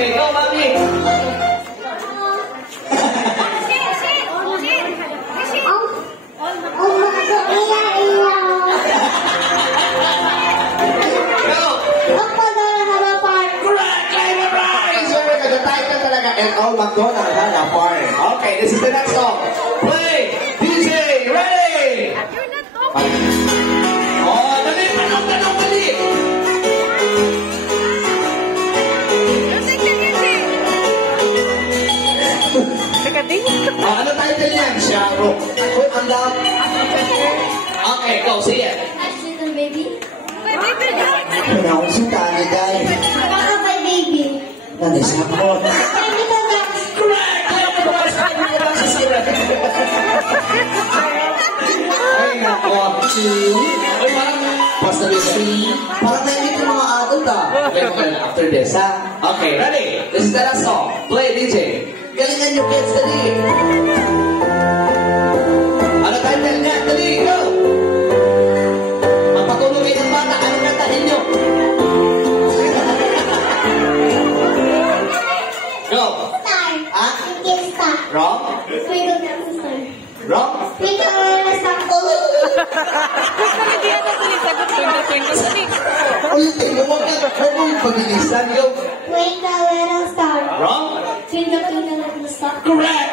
Okay, go, Mami. And all McDonald's had a party. Okay, this is the next song. Play! DJ, ready! Oh, dali! Tanong, dali! Ano title niyan? Sharo. Uy, ang love. Okay, go, see it. Little baby. Ano akong sutani, guys? Baka my baby. Nanisakot. Ay, nako. Ay, parang basta busy. Parang nainig yung mga adult, ah. Well, after this, ha? Okay, ready? This is the last song. Play, DJ. Galingan yung kids, dali. Ano title niya? Dali, go! Magpatulog kayo ng bata. Ano nantahin nyo? Go! Star. Ha? Give star. Wrong? Twinkle little star. Wrong? Twinkle little star. Ulitin mo, huwag mong pabilisan. Go! Twinkle little star. Wrong? Twinkle twinkle little star. Correct!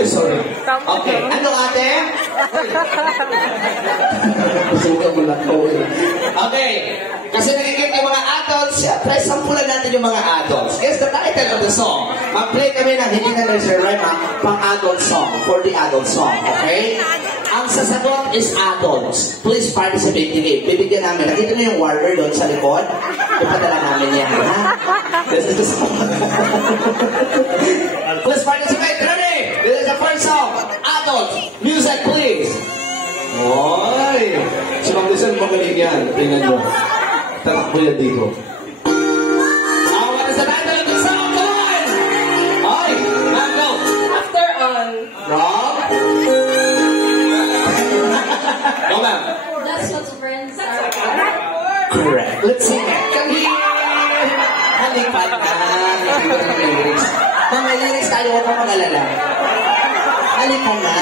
Sorry. Okay, ano ate? Suka mo lang ko. Okay, kasi nakikita yung mga adults, try sampulan natin yung mga adults. Guess the title of the song. Mag-play kami ng hindi na nag-rhyme, pang-adult song, for the adult song, okay? Ang sasagot is adults. Please participate in it. Bibigyan namin. Nakita nyo yung warrior doon sa likod? Ipadala namin yan, ha? This is the song. Please participate. Ready? This is the first song. Adults. Music, please. Oy! Si Ma'am Lizelle, magaling yan. Tingnan nyo. Tatakbo yan dito. What is the title of the song? Come on! Oy! Ma'am, go! After all. Rob? Go, ma'am. That's what friends are. Correct. Let's sing it. Come here! Halipan na. Hindi ko ng lyrics. Mga lyrics tayo, huwag kang mag-alala. Halipan na.